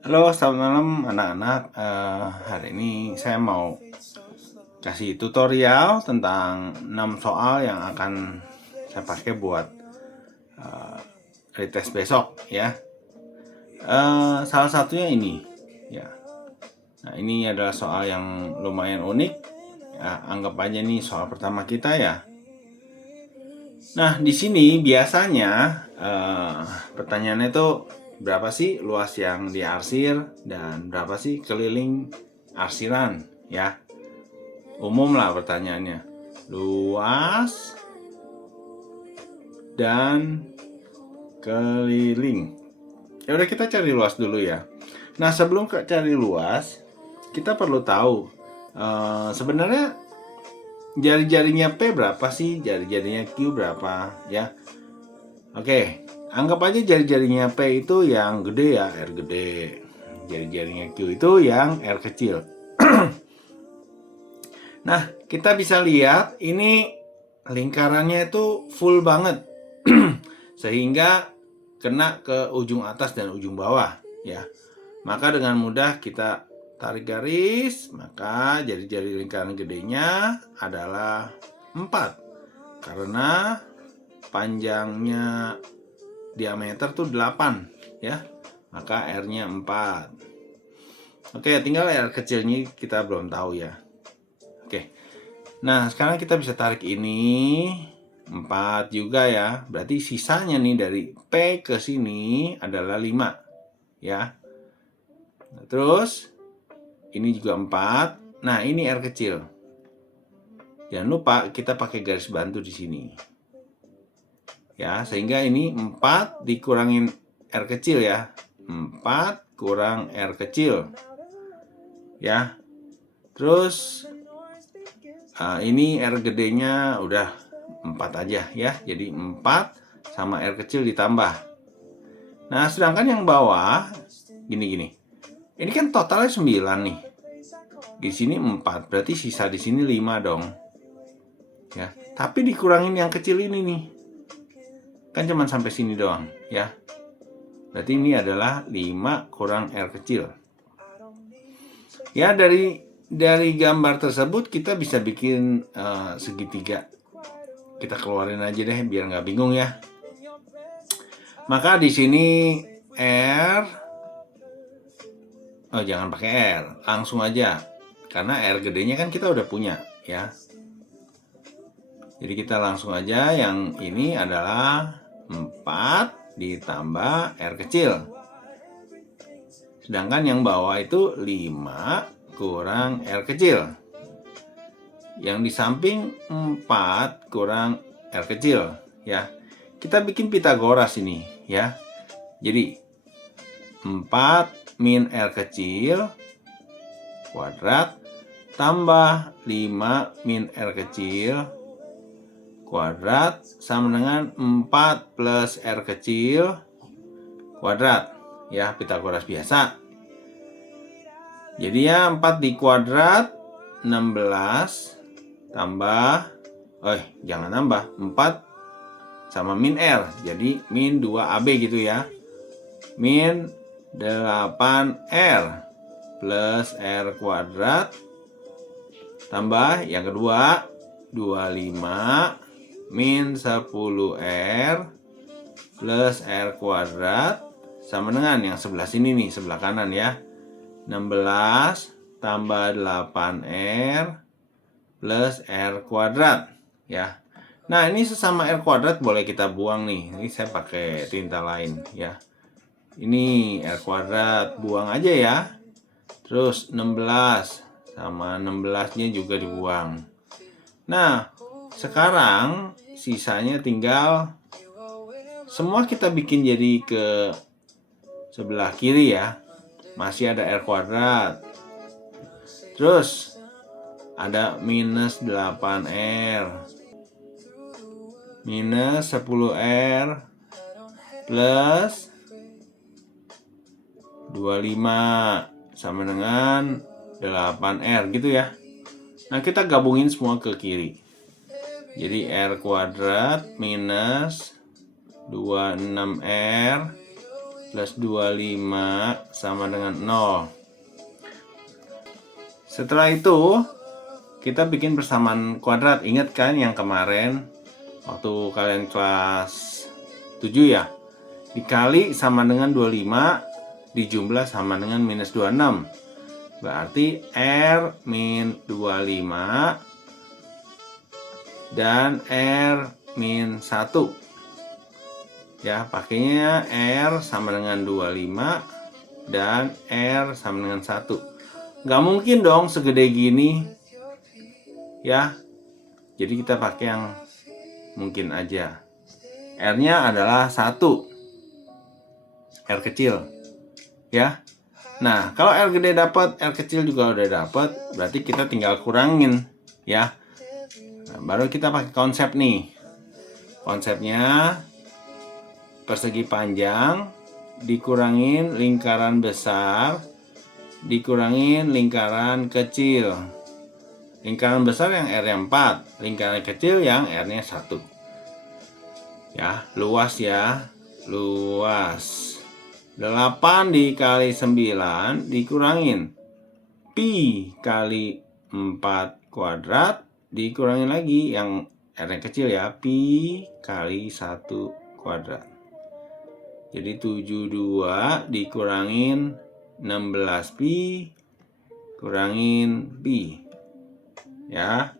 Halo, selamat malam anak-anak. Hari ini saya mau kasih tutorial tentang 6 soal yang akan saya pakai buat retest besok ya. Salah satunya ini ya. Nah, ini adalah soal yang lumayan unik. Ya, anggap aja nih soal pertama kita ya. Nah, di sini biasanya pertanyaannya itu berapa sih luas yang diarsir dan berapa sih keliling arsiran ya. Umum lah pertanyaannya. Luas dan keliling. Ya udah, kita cari luas dulu ya. Nah, sebelum cari luas, kita perlu tahu sebenarnya jari-jarinya P berapa sih, jari-jarinya Q berapa ya. Oke, anggap aja jari-jarinya P itu yang gede ya, R gede. Jari-jarinya Q itu yang R kecil. Nah, kita bisa lihat ini lingkarannya itu full banget. Sehingga kena ke ujung atas dan ujung bawah ya. Maka dengan mudah kita tarik garis, maka jari-jari lingkaran gedenya adalah 4. Karena panjangnya diameter tuh 8 ya. Maka R-nya 4. Oke, tinggal R kecilnya kita belum tahu ya. Oke. Nah, sekarang kita bisa tarik ini 4 juga ya. Berarti sisanya nih dari P ke sini adalah 5 ya. Nah, terus ini juga 4. Nah, ini R kecil. Jangan lupa kita pakai garis bantu di sini. Ya, sehingga ini 4 dikurangin R kecil ya. 4 kurang R kecil. Ya. Terus ini R gedenya udah 4 aja ya. Jadi 4 sama R kecil ditambah. Nah, sedangkan yang bawah gini. Ini kan totalnya 9 nih. Di sini 4, berarti sisa di sini 5 dong. Ya, tapi dikurangin yang kecil ini nih. Kan cuma sampai sini doang, ya. Berarti ini adalah 5 kurang R kecil. Ya, dari gambar tersebut kita bisa bikin segitiga. Kita keluarin aja deh biar nggak bingung ya. Maka di sini R, jangan pakai R, langsung aja. Karena R gedenya kan kita udah punya ya. Jadi kita langsung aja, yang ini adalah 4 ditambah R kecil. Sedangkan yang bawah itu 5 kurang R kecil. Yang di samping 4 kurang R kecil ya. Kita bikin Pitagoras ini ya. Jadi 4 min R kecil kuadrat tambah 5 min R kecil kuadrat sama dengan 4 plus R kecil kuadrat ya, Pitagoras biasa. Jadi ya 4 di kuadrat 16 tambah jangan nambah, 4 sama min R, jadi min 2AB gitu ya. Min 8R plus R kuadrat tambah yang kedua 25 min 10R plus R kuadrat sama dengan yang sebelah sini nih, sebelah kanan ya. 16 tambah 8R plus R kuadrat ya. Nah, ini sesama R kuadrat boleh kita buang nih. Ini saya pakai tinta lain ya. Ini R kuadrat, buang aja ya. Terus 16 sama 16-nya juga dibuang. Nah, sekarang sisanya tinggal semua kita bikin jadi ke sebelah kiri ya. Masih ada R kuadrat. Terus ada minus 8R minus 10R plus 25 sama dengan 8R gitu ya. Nah, kita gabungin semua ke kiri. Jadi R kuadrat minus 26R plus 25 sama dengan 0. Setelah itu kita bikin persamaan kuadrat. Ingat kan yang kemarin waktu kalian kelas 7 ya? Dikali sama dengan 25, dijumlah sama dengan minus 26. Berarti R min 25 dan R min 1. Ya, pakainya R sama dengan 25 dan R sama dengan 1. Nggak mungkin dong segede gini. Ya, jadi kita pakai yang mungkin aja. R-nya adalah 1. R kecil. Ya. Nah, kalau R gede dapat, R kecil juga udah dapat, berarti kita tinggal kurangin, ya. Nah, baru kita pakai konsep nih. Konsepnya persegi panjang dikurangin lingkaran besar dikurangin lingkaran kecil. Lingkaran besar yang R-nya 4, lingkaran kecil yang R-nya 1. Ya, luas ya. Luas. 8 dikali 9 dikurangin pi kali 4 kuadrat dikurangin lagi yang R-nya kecil ya, pi kali 1 kuadrat. Jadi 72 dikurangin 16 pi kurangin pi. Ya.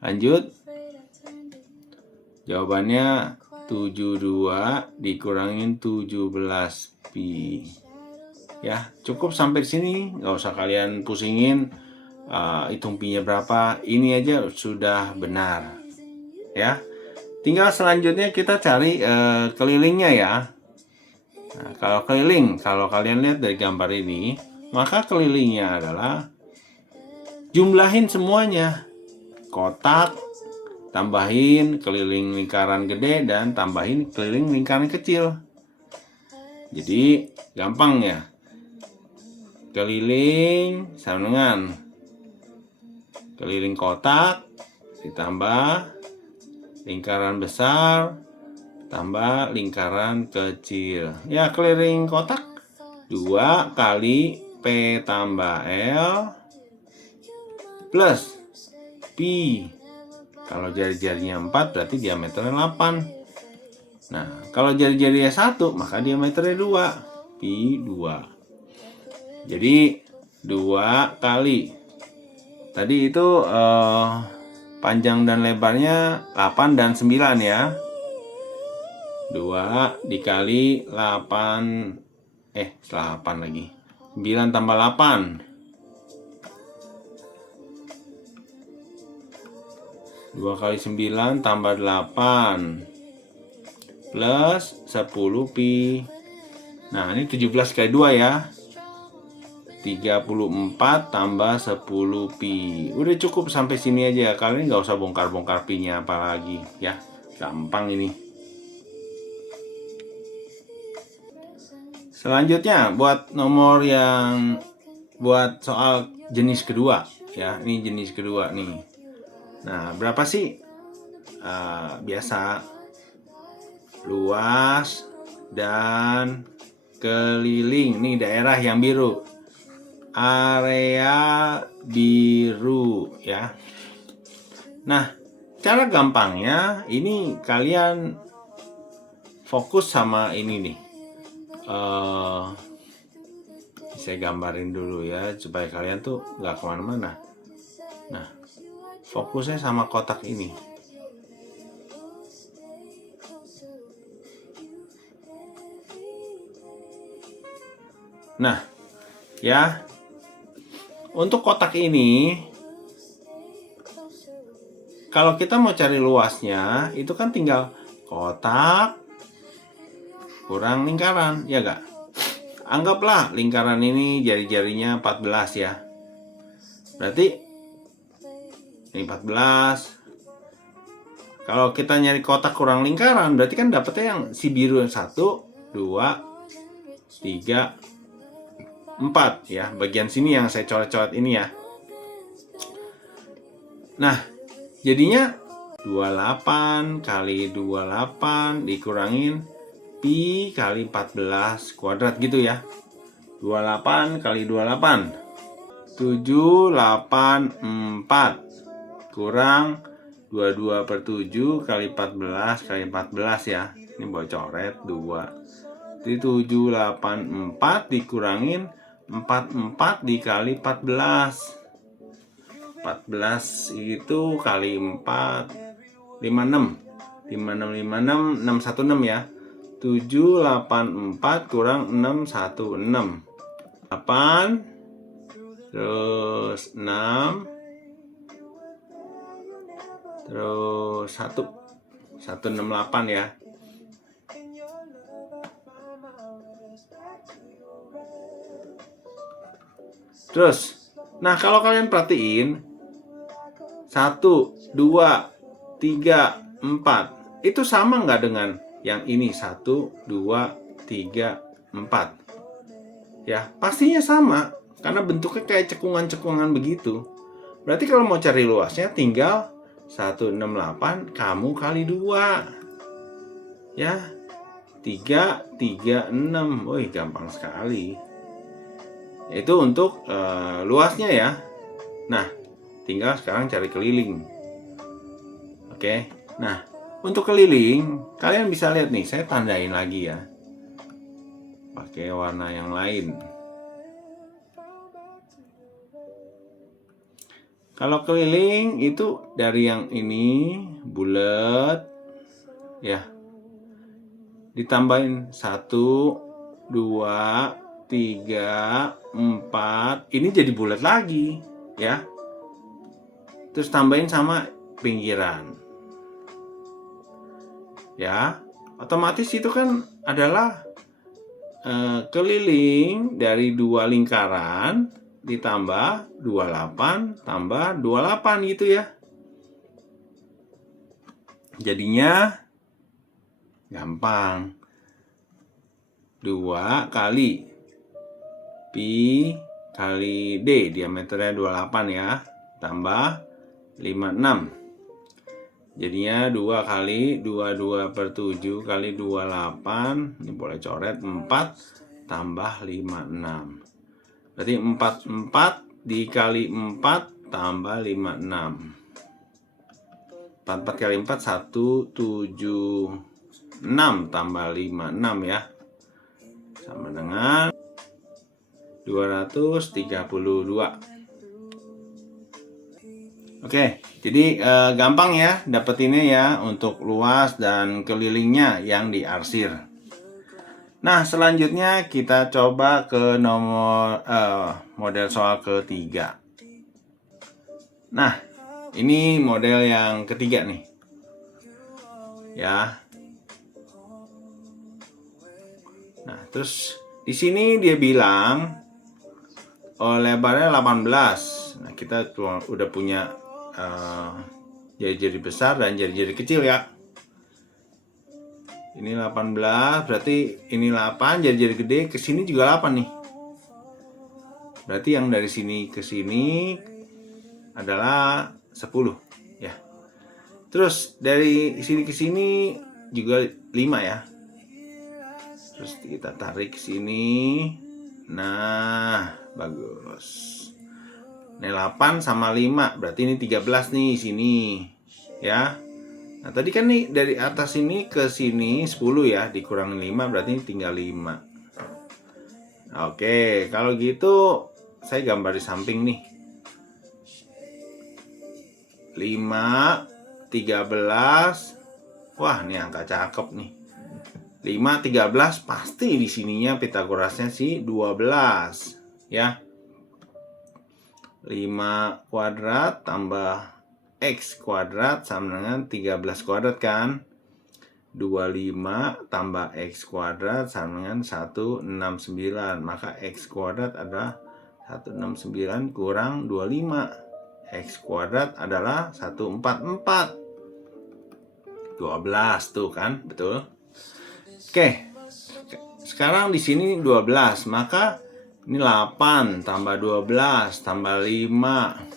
Lanjut. Jawabannya 72 dikurangin 17 pi. Ya, cukup sampai sini, nggak usah kalian pusingin hitung pi-nya berapa. Ini aja sudah benar. Ya. Tinggal selanjutnya kita cari kelilingnya ya. Nah, kalau keliling, kalau kalian lihat dari gambar ini, maka kelilingnya adalah jumlahin semuanya. Kotak, tambahin keliling lingkaran gede, dan tambahin keliling lingkaran kecil. Jadi gampang ya. Keliling sama dengan keliling kotak ditambah lingkaran besar tambah lingkaran kecil. Ya, keliling kotak 2 kali P tambah L plus pi. Kalau jari-jarinya 4 berarti diameternya 8. Nah, kalau jari-jarinya 1 maka diameternya 2. Pi 2. Jadi 2 kali. Tadi itu panjang dan lebarnya 8 dan 9 ya. 2 dikali 8 8 lagi. 9 tambah 8. 2 kali 9 tambah 8 plus 10 pi. Nah, ini 17 kali 2 ya. 34 tambah 10 pi. Udah cukup sampai sini aja. Kalian nggak usah bongkar-bongkar pi-nya apalagi ya. Gampang ini. Selanjutnya buat nomor yang buat soal jenis kedua ya. Ini jenis kedua nih. Nah, berapa sih biasa luas dan keliling? Nih daerah yang biru. Area biru ya. Nah, cara gampangnya ini kalian fokus sama ini nih. Saya gambarin dulu ya supaya kalian tuh nggak kemana-mana. Nah, fokusnya sama kotak ini. Nah, ya, untuk kotak ini, kalau kita mau cari luasnya, itu kan tinggal kotak kurang lingkaran, ya gak? Anggaplah lingkaran ini jari-jarinya 14 ya. Berarti ini 14. Kalau kita nyari kotak kurang lingkaran, berarti kan dapetnya yang si biru yang 1, 2, 3, 4 ya. Bagian sini yang saya coret-coret ini ya. Nah, jadinya 28 kali 28 dikurangin Pi kali 14 kuadrat gitu ya. 28 kali 28. 784 kurang 22 per 7 kali 14 kali 14 ya. Ini boleh coret 2. Jadi 784 dikurangin 44 dikali 14. 14 itu kali 4 56. 5656 616 ya. 784 kurang 616. 8 terus 6 terus 168 ya. Terus, nah kalau kalian perhatiin 1, 2, 3, 4 itu sama nggak dengan yang ini 1, 2, 3, 4? Ya, pastinya sama karena bentuknya kayak cekungan-cekungan begitu. Berarti kalau mau cari luasnya tinggal 168 kamu kali 2. Ya. 3, 3, 6. Wih, gampang sekali. Itu untuk luasnya ya. Nah, tinggal sekarang cari keliling. Oke. Nah, untuk keliling kalian bisa lihat nih, saya tandain lagi ya. Pakai warna yang lain. Kalau keliling itu dari yang ini bulat ya. Ditambahin 1, 2, 3, 4. Ini jadi bulat lagi ya. Terus tambahin sama pinggiran. Ya, otomatis itu kan adalah keliling dari 2 lingkaran ditambah 28 tambah 28 gitu ya. Jadinya gampang. 2 kali Pi kali D, diameternya 28 ya, tambah 56. Jadinya 2 kali 22 per 7 kali 28. Ini boleh coret 4 tambah 56. Berarti 44 dikali 4 tambah 56. 44 kali 4 176 tambah 56 ya. Sama dengan 232. Oke, jadi gampang ya dapetinnya ya untuk luas dan kelilingnya yang diarsir. Nah, selanjutnya kita coba ke nomor model soal ketiga. Nah, ini model yang ketiga nih. Ya. Nah, terus di sini dia bilang lebarnya 18. Nah, kita udah punya jari-jari besar dan jari-jari kecil ya. Ini 18, berarti ini 8, jari-jari gede ke sini juga 8 nih. Berarti yang dari sini ke sini adalah 10 ya. Terus dari sini ke sini juga 5 ya. Terus kita tarik ke sini. Nah, bagus. Ini 8 sama 5, berarti ini 13 nih sini. Ya. Nah, tadi kan nih dari atas ini ke sini 10 ya, dikurangin 5 berarti ini tinggal 5. Oke, kalau gitu saya gambar di samping nih. 5, 13. Wah, ini angka cakep nih. 5, 13 pasti di sininya Pitagorasnya sih 12 ya. 5 kuadrat tambah X kuadrat sama dengan 13 kuadrat kan. 25 tambah X kuadrat sama dengan 169. Maka X kuadrat adalah 169 kurang 25. X kuadrat adalah 144. 12 tuh kan, betul. Oke. Sekarang di sini 12, maka ini 8 tambah 12 tambah 5.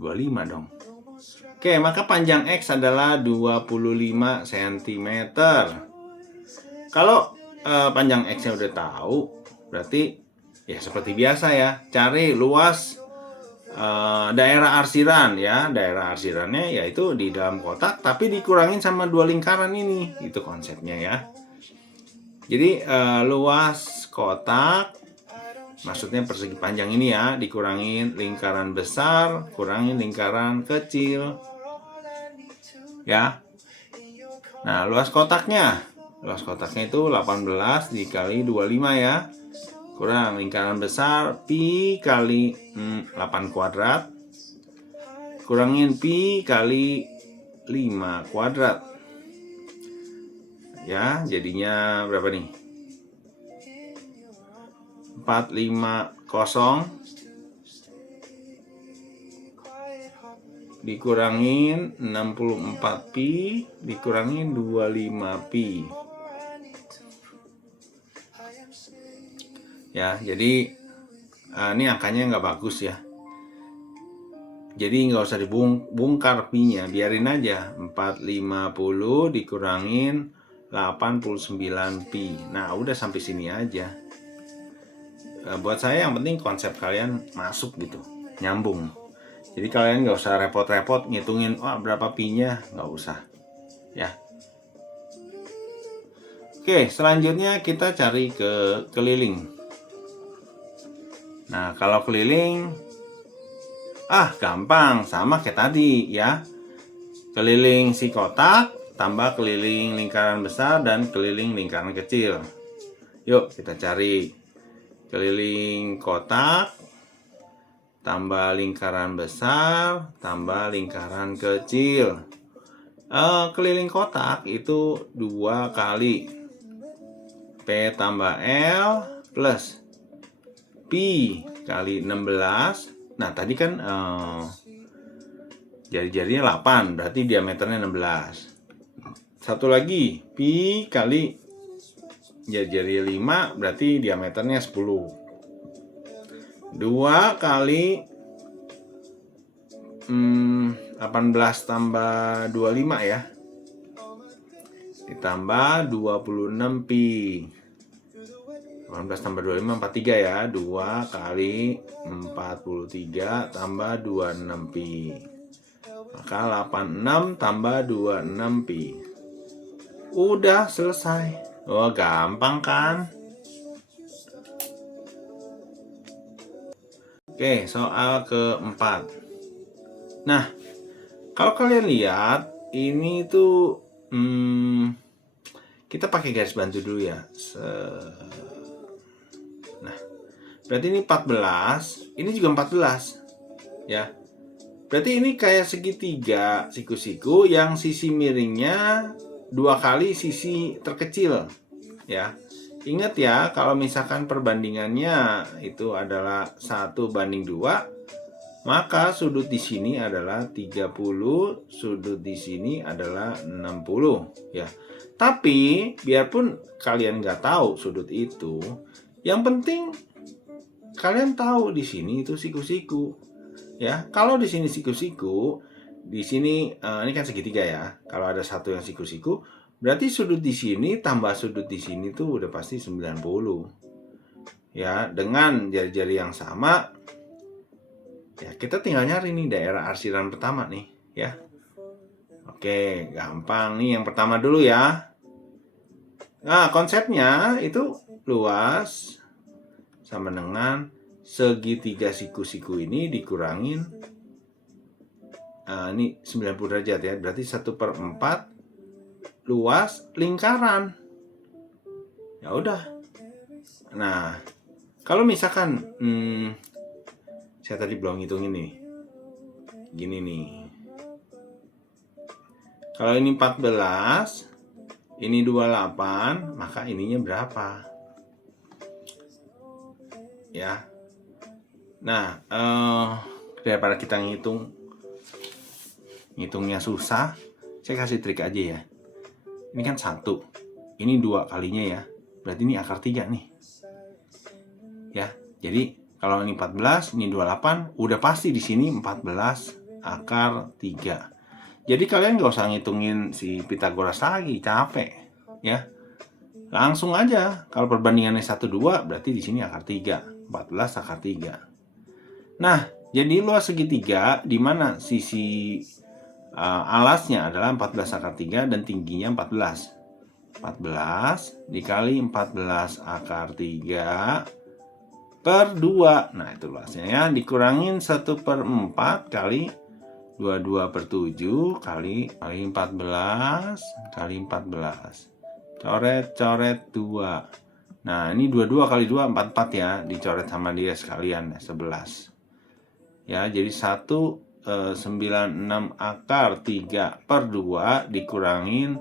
25 dong. Oke, maka panjang X adalah 25 cm. Kalau panjang X-nya udah tahu, berarti ya seperti biasa ya, cari luas daerah arsiran ya. Daerah arsirannya yaitu di dalam kotak tapi dikurangin sama dua lingkaran ini. Itu konsepnya ya. Jadi luas kotak, maksudnya persegi panjang ini ya, dikurangin lingkaran besar, kurangin lingkaran kecil. Ya. Nah, luas kotaknya itu 18 dikali 25 ya. Kurang lingkaran besar pi kali 8 kuadrat. Kurangin pi kali 5 kuadrat. Ya, jadinya berapa nih? 450 dikurangin 64 pi dikurangin 25 pi. Ya, jadi ini angkanya nggak bagus ya. Jadi nggak usah dibongkar pi-nya, biarin aja 450 dikurangin 89 pi. Nah, udah sampai sini aja. Buat saya yang penting konsep kalian masuk gitu, nyambung. Jadi kalian nggak usah repot-repot ngitungin berapa pi-nya, nggak usah ya. Oke, selanjutnya kita cari ke keliling. Nah, kalau keliling gampang, sama kayak tadi ya. Keliling si kotak tambah keliling lingkaran besar dan keliling lingkaran kecil. Yuk kita cari keliling kotak tambah lingkaran besar tambah lingkaran kecil. Keliling kotak itu 2 kali P tambah L plus pi kali 16. Nah, tadi kan jari-jarinya 8, berarti diameternya 16. Satu lagi, pi kali jari-jari 5, berarti diameternya 10. 2 kali 18 tambah 25 ya, ditambah 26 pi. 18 tambah 25 43 ya. 2 kali 43 tambah 26 pi, maka 86 tambah 26 pi. Udah selesai. Gampang kan? Oke, soal keempat. Nah, kalau kalian lihat ini tuh kita pakai garis bantu dulu ya. Nah, berarti ini 14, ini juga 14 ya. Berarti ini kayak segitiga siku-siku yang sisi miringnya 2 kali sisi terkecil ya. Ingat ya, kalau misalkan perbandingannya itu adalah 1:2, maka sudut di sini adalah 30, sudut di sini adalah 60 ya. Tapi biarpun kalian nggak tahu sudut itu, yang penting kalian tahu di sini itu siku-siku ya. Kalau di sini siku-siku, di sini ini kan segitiga ya. Kalau ada satu yang siku-siku, berarti sudut di sini tambah sudut di sini tuh udah pasti 90. Ya, dengan jari-jari yang sama, ya kita tinggal nyari nih daerah arsiran pertama nih, ya. Oke, gampang nih yang pertama dulu ya. Nah, konsepnya itu luas sama dengan segitiga siku-siku ini dikurangin ini 90 derajat ya, berarti 1/4 luas lingkaran. Ya udah. Nah, kalau misalkan saya tadi belum ngitung ini. Gini nih. Kalau ini 14, ini 28, maka ininya berapa? Ya. Nah, daripada kita ngitungnya susah, saya kasih trik aja ya. Ini kan 1, ini 2 kalinya ya, berarti ini akar 3 nih ya. Jadi kalau ini 14, ini 28, udah pasti di sini 14 akar 3. Jadi kalian gak usah ngitungin si Pitagoras lagi, capek ya. Langsung aja, kalau perbandingannya 1, 2, berarti di sini akar 3. 14 akar 3. Nah, jadi luas segitiga di mana sisi alasnya adalah 14 akar 3 dan tingginya 14. 14 dikali 14 akar 3 per 2. Nah, itu luasnya ya. Dikurangin 1/4 kali 22/7 kali 14 kali 14. Coret 2. Nah, ini 22 kali 2, 44 ya. Dicoret sama dia sekalian, 11. Ya, jadi 196 akar 3 per 2 dikurangin,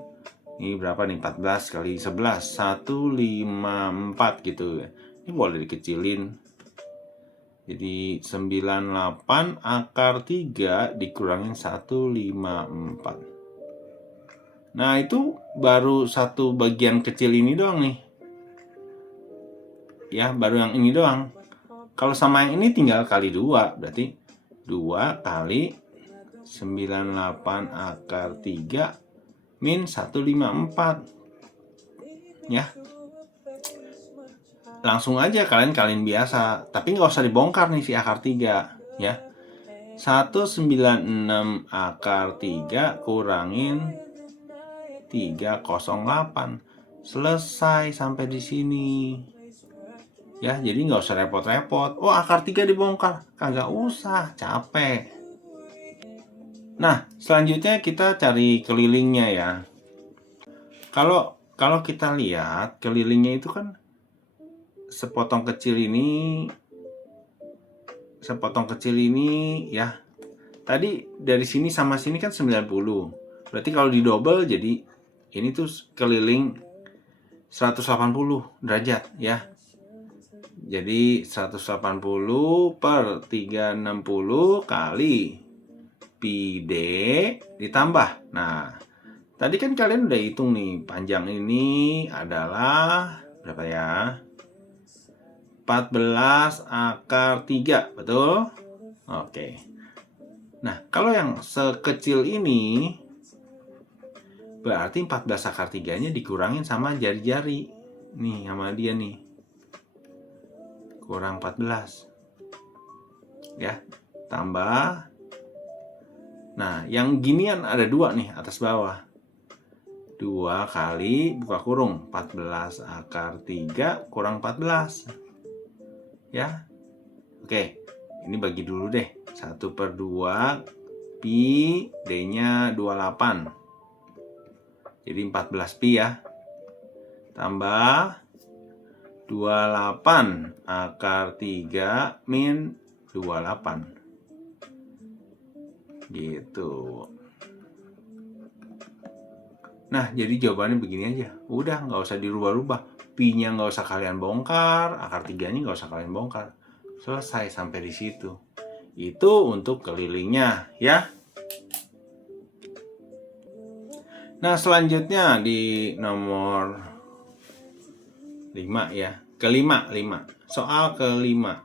ini berapa nih, 14 kali 11, 154 gitu ya. Ini boleh dikecilin. Jadi 98 akar 3 dikurangin 154. Nah, itu baru satu bagian kecil ini doang nih. Ya, baru yang ini doang. Kalau sama yang ini tinggal kali 2, berarti 2 kali 98 akar 3 min 154. Ya. Langsung aja kalian biasa. Tapi nggak usah dibongkar nih si akar 3. Ya. 196 akar 3 kurangin 308. Selesai sampai di sini. Ya, jadi nggak usah repot-repot. Oh, akar 3 dibongkar. Kagak usah, capek. Nah, selanjutnya kita cari kelilingnya ya. Kalau kita lihat kelilingnya itu kan sepotong kecil ini ya. Tadi dari sini sama sini kan 90. Berarti kalau didobel jadi ini tuh keliling 180 derajat ya. Jadi 180 per 360 kali pi d ditambah. Nah, tadi kan kalian udah hitung nih, panjang ini adalah berapa ya? 14 akar 3, betul? Oke. Nah, kalau yang sekecil ini berarti 14 akar 3-nya dikurangin sama jari-jari. Nih, sama dia nih. Kurang 14. Ya, tambah. Nah, yang ginian ada 2 nih, atas bawah. 2 kali, buka kurung, 14 akar 3 kurang 14. Ya. Oke, ini bagi dulu deh. 1/2 pi, D-nya 28. Jadi 14 pi ya. Tambah 28 akar 3 min 28. Gitu. Nah, jadi jawabannya begini aja. Udah, nggak usah dirubah-rubah. Pi-nya nggak usah kalian bongkar, akar 3-nya nggak usah kalian bongkar. Selesai sampai di situ. Itu untuk kelilingnya, ya. Nah, selanjutnya di nomor 5 ya. Kelima. Soal kelima.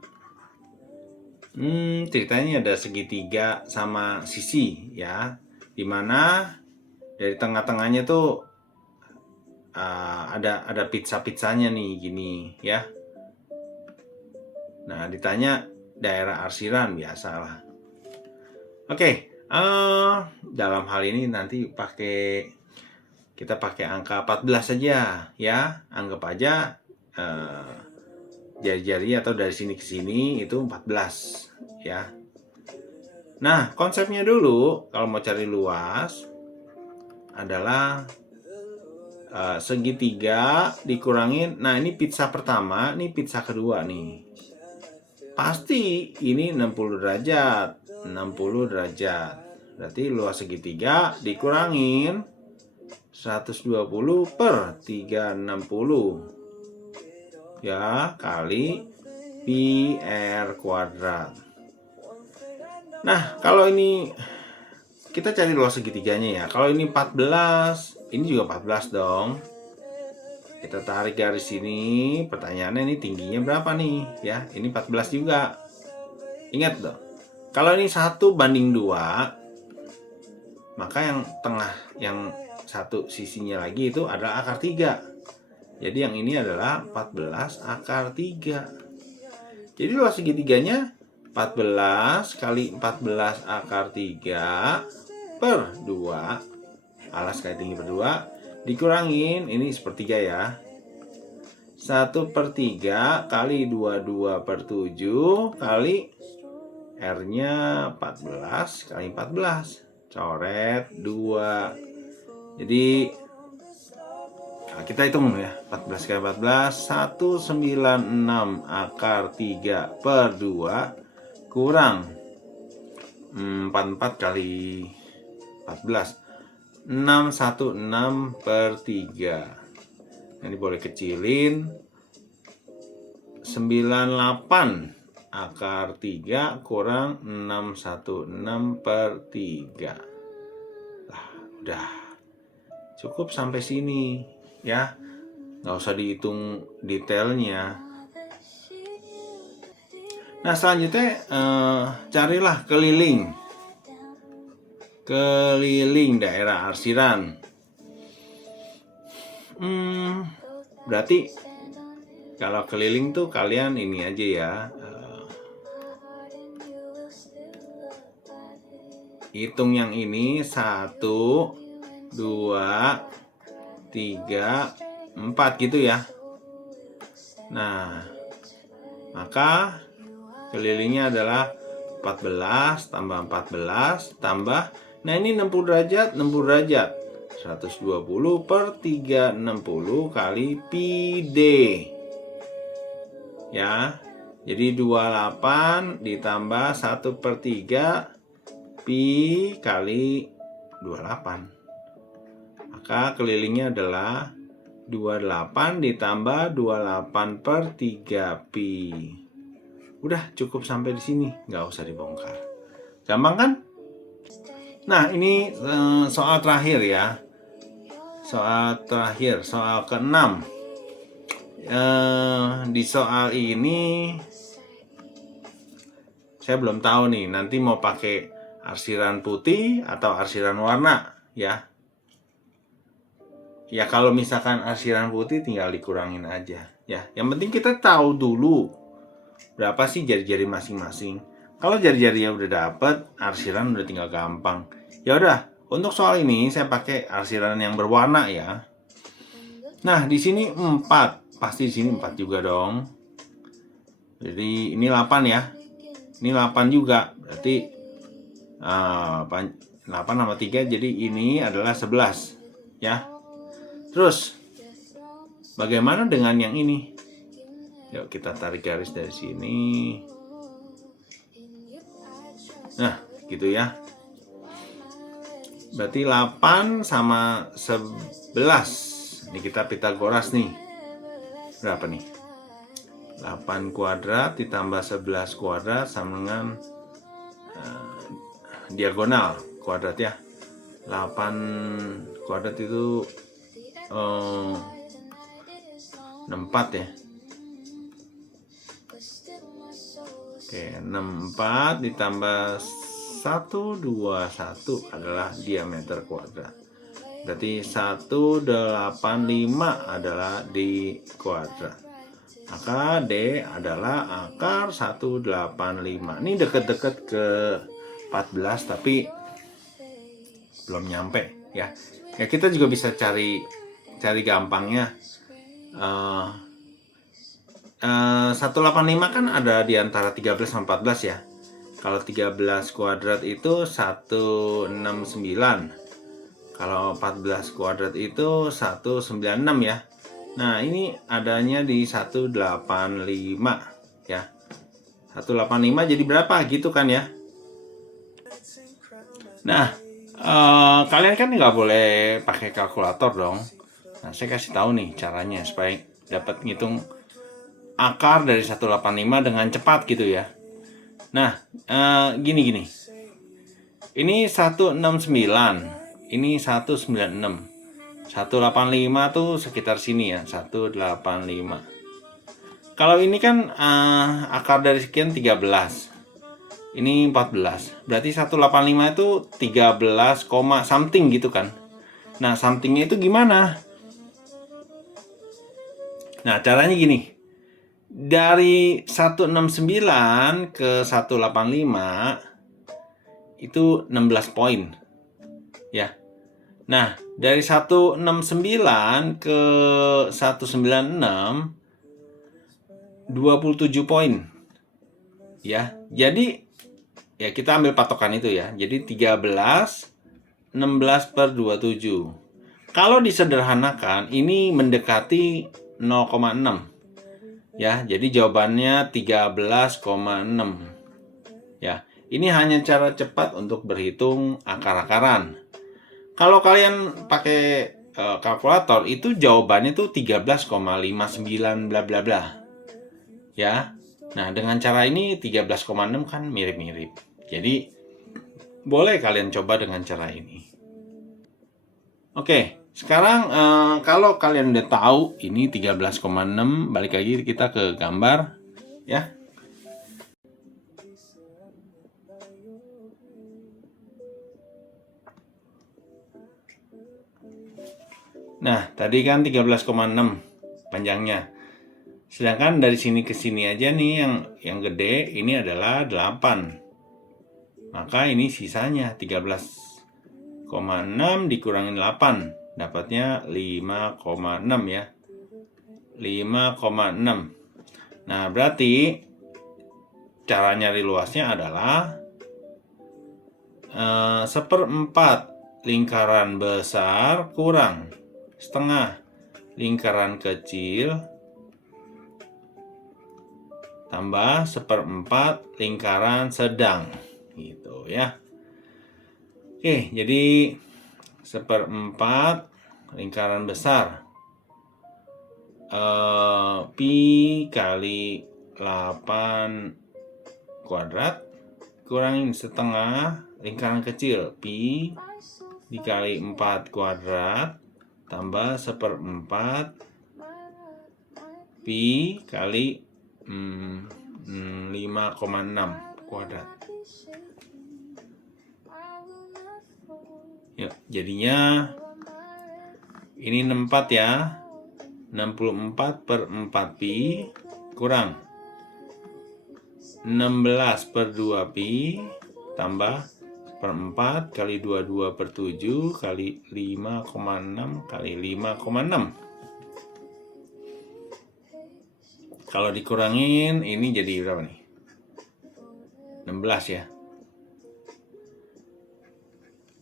Ceritanya ada segitiga sama sisi ya. Dimana dari tengah-tengahnya tuh ada pizza-pizzanya nih gini ya. Nah, ditanya daerah arsiran biasalah. Oke, dalam hal ini nanti kita pakai angka 14 saja ya. Anggap aja jari-jari atau dari sini ke sini itu 14 ya. Nah, konsepnya dulu kalau mau cari luas adalah segitiga dikurangin. Nah, ini pizza pertama, ini pizza kedua nih. Pasti ini 60 derajat. 60 derajat. Berarti luas segitiga dikurangin 120 per 360 ya kali pi r kuadrat. Nah, kalau ini kita cari luas segitiganya ya. Kalau ini 14, ini juga 14 dong. Kita tarik garis sini. Pertanyaannya ini tingginya berapa nih? Ya, ini 14 juga. Ingat dong. Kalau ini 1/2, maka yang tengah, yang satu sisinya lagi itu adalah akar 3. Jadi yang ini adalah 14 akar 3. Jadi luas segitiganya 14 kali 14 akar 3 per 2. Alas kali tinggi per 2. Dikurangin, ini sepertiga ya. 1/3 kali 22 per 7 kali R-nya 14 kali 14. Coret 2. Jadi kita hitung ya. 14 kali 14 196 akar 3 per 2 kurang 44 kali 14 616 per 3. Ini boleh kecilin. 98 akar 3 kurang 616 per 3. Nah, udah cukup sampai sini ya, nggak usah dihitung detailnya. Nah, selanjutnya carilah keliling daerah arsiran. Berarti kalau keliling tuh kalian ini aja ya, hitung yang ini 1, 2, 3, 4 gitu ya. Nah, maka kelilingnya adalah 14 tambah 14 tambah, nah ini 60 derajat 120 per 360 kali pi d ya. Jadi 28 ditambah 1/3 pi kali 28. Maka kelilingnya adalah 28 ditambah 28/3 pi. Udah cukup sampai di sini, nggak usah dibongkar. Gampang kan? Nah, ini soal terakhir ya. Soal terakhir, soal ke-6. Di soal ini saya belum tahu nih, nanti mau pakai arsiran putih atau arsiran warna ya. Ya kalau misalkan arsiran putih tinggal dikurangin aja ya. Yang penting kita tahu dulu berapa sih jari-jari masing-masing. Kalau jari-jarinya udah dapet, arsiran udah tinggal gampang. Ya udah, untuk soal ini saya pakai arsiran yang berwarna ya. Nah, di sini 4, pasti di sini 4 juga dong. Jadi ini 8 ya. Ini 8 juga, berarti 8 tambah 3, jadi ini adalah 11 ya. Terus bagaimana dengan yang ini? Yuk kita tarik garis dari sini. Nah, gitu ya. Berarti 8 sama 11. Ini kita Pitagoras nih. Berapa nih? 8 kuadrat ditambah 11 kuadrat sama dengan diagonal kuadrat ya. 8 kuadrat itu 64 ya. Oke, 64 ditambah 121 adalah diameter kuadrat. Berarti 185 adalah di kuadrat. Maka D adalah akar 185. Ini deket-deket ke 14 tapi belum nyampe ya. Ya kita juga bisa cari gampangnya. 185 kan ada di antara 13 sama 14 ya. Kalau 13 kuadrat itu 169. Kalau 14 kuadrat itu 196 ya. Nah, ini adanya di 185 ya. 185 jadi berapa gitu kan ya. Nah, kalian kan nggak boleh pakai kalkulator dong. Nah, saya kasih tahu nih caranya supaya dapat ngitung akar dari 185 dengan cepat gitu ya. Nah, gini. Ini 169, ini 196. 185 tuh sekitar sini ya, 185. Kalau ini kan akar dari sekian 13. Ini 14. Berarti 185 itu 13, something gitu kan. Nah, somethingnya itu gimana? Nah, caranya gini. Dari 169 ke 185 itu 16 poin. Ya. Nah, dari 169 ke 196 27 poin. Ya. Jadi ya kita ambil patokan itu ya. Jadi 13 16 per 27. Kalau disederhanakan ini mendekati 0,6. Ya, jadi jawabannya 13,6. Ya, ini hanya cara cepat untuk berhitung akar-akaran. Kalau kalian pakai kalkulator itu jawabannya tuh 13,59 bla bla bla. Ya. Nah, dengan cara ini 13,6 kan mirip-mirip. Jadi boleh kalian coba dengan cara ini. Oke, sekarang kalau kalian udah tahu ini 13,6, balik lagi kita ke gambar ya. Nah, tadi kan 13,6 panjangnya. Sedangkan dari sini ke sini aja nih yang gede ini adalah 8. Maka ini sisanya 13,6 dikurangin 8, dapatnya 5,6 ya. 5,6. Nah, berarti cara nyari luasnya adalah 1/4 lingkaran besar kurang setengah lingkaran kecil tambah 1/4 lingkaran sedang gitu ya. Oke, jadi 1/4 lingkaran besar pi kali 8 kuadrat kurangin setengah lingkaran kecil pi dikali 4 kuadrat tambah 1/4 pi kali 5,6 kuadrat. Yuk, jadinya ini 64 ya. 64 per 4 pi kurang 16 per 2 pi tambah 1/4 kali 22 per 7 kali 5,6 kali 5,6. Kalau dikurangin ini jadi berapa nih? 16 ya.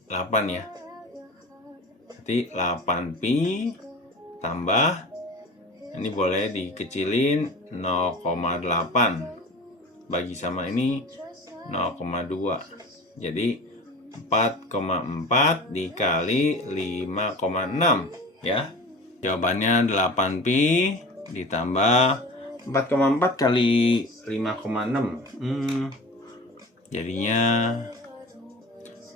8 ya. Berarti 8 pi tambah ini boleh dikecilin 0,8 bagi sama ini 0,2. Jadi 4,4 dikali 5,6 ya. Jawabannya 8 pi ditambah 4,4 kali 5,6. Jadinya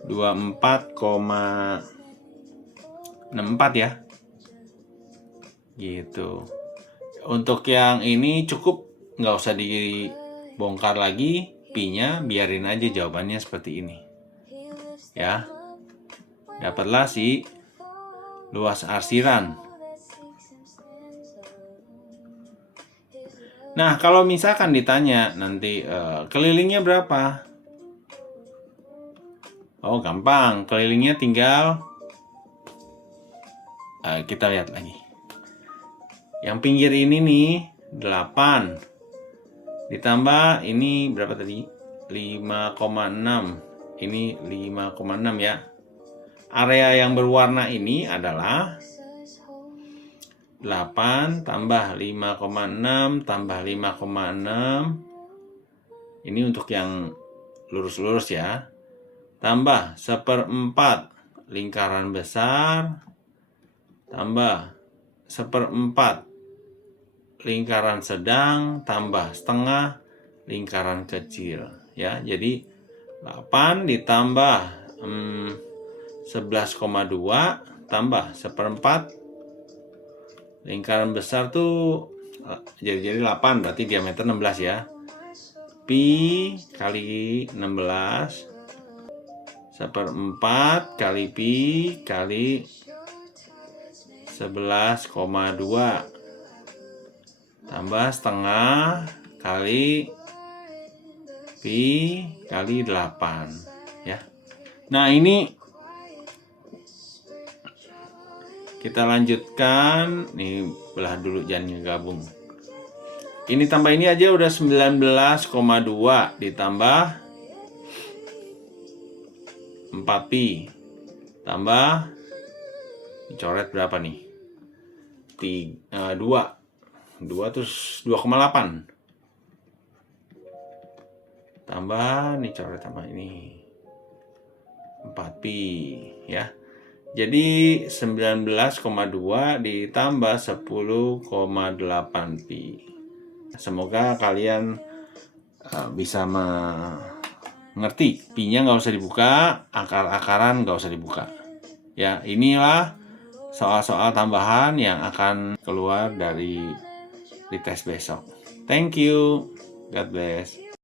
24,64 ya. Gitu. Untuk yang ini cukup, nggak usah dibongkar lagi pi-nya, biarin aja jawabannya seperti ini. Ya. Dapatlah si luas arsiran. Nah, kalau misalkan ditanya nanti kelilingnya berapa? Oh, gampang. Kelilingnya tinggal kita lihat lagi. Yang pinggir ini nih 8. Ditambah ini berapa tadi? 5,6. Ini 5,6 ya. Area yang berwarna ini adalah 8 tambah 5,6 tambah 5,6. Ini untuk yang lurus-lurus ya. Tambah 1/4 lingkaran besar tambah 1/4 lingkaran sedang tambah setengah lingkaran kecil ya. Jadi 8 ditambah 11,2 tambah 1/4 lingkaran besar tuh jadi 8, berarti diameter 16 ya. Pi kali 16 1/4 kali pi kali 11,2 tambah setengah kali pi kali 8 ya. Nah, ini kita lanjutkan. Nih, belah dulu, jangan gabung. Ini tambah ini aja udah 19,2 ditambah 4 pi tambah dicoret berapa nih? 2 terus 2,8 tambah nih, coret sama ini 4 pi ya. Jadi 19,2 ditambah 10,8 pi. Semoga kalian bisa mengerti. Pi-nya nggak usah dibuka, akar-akaran nggak usah dibuka. Ya, inilah soal-soal tambahan yang akan keluar dari tes besok. Thank you. God bless.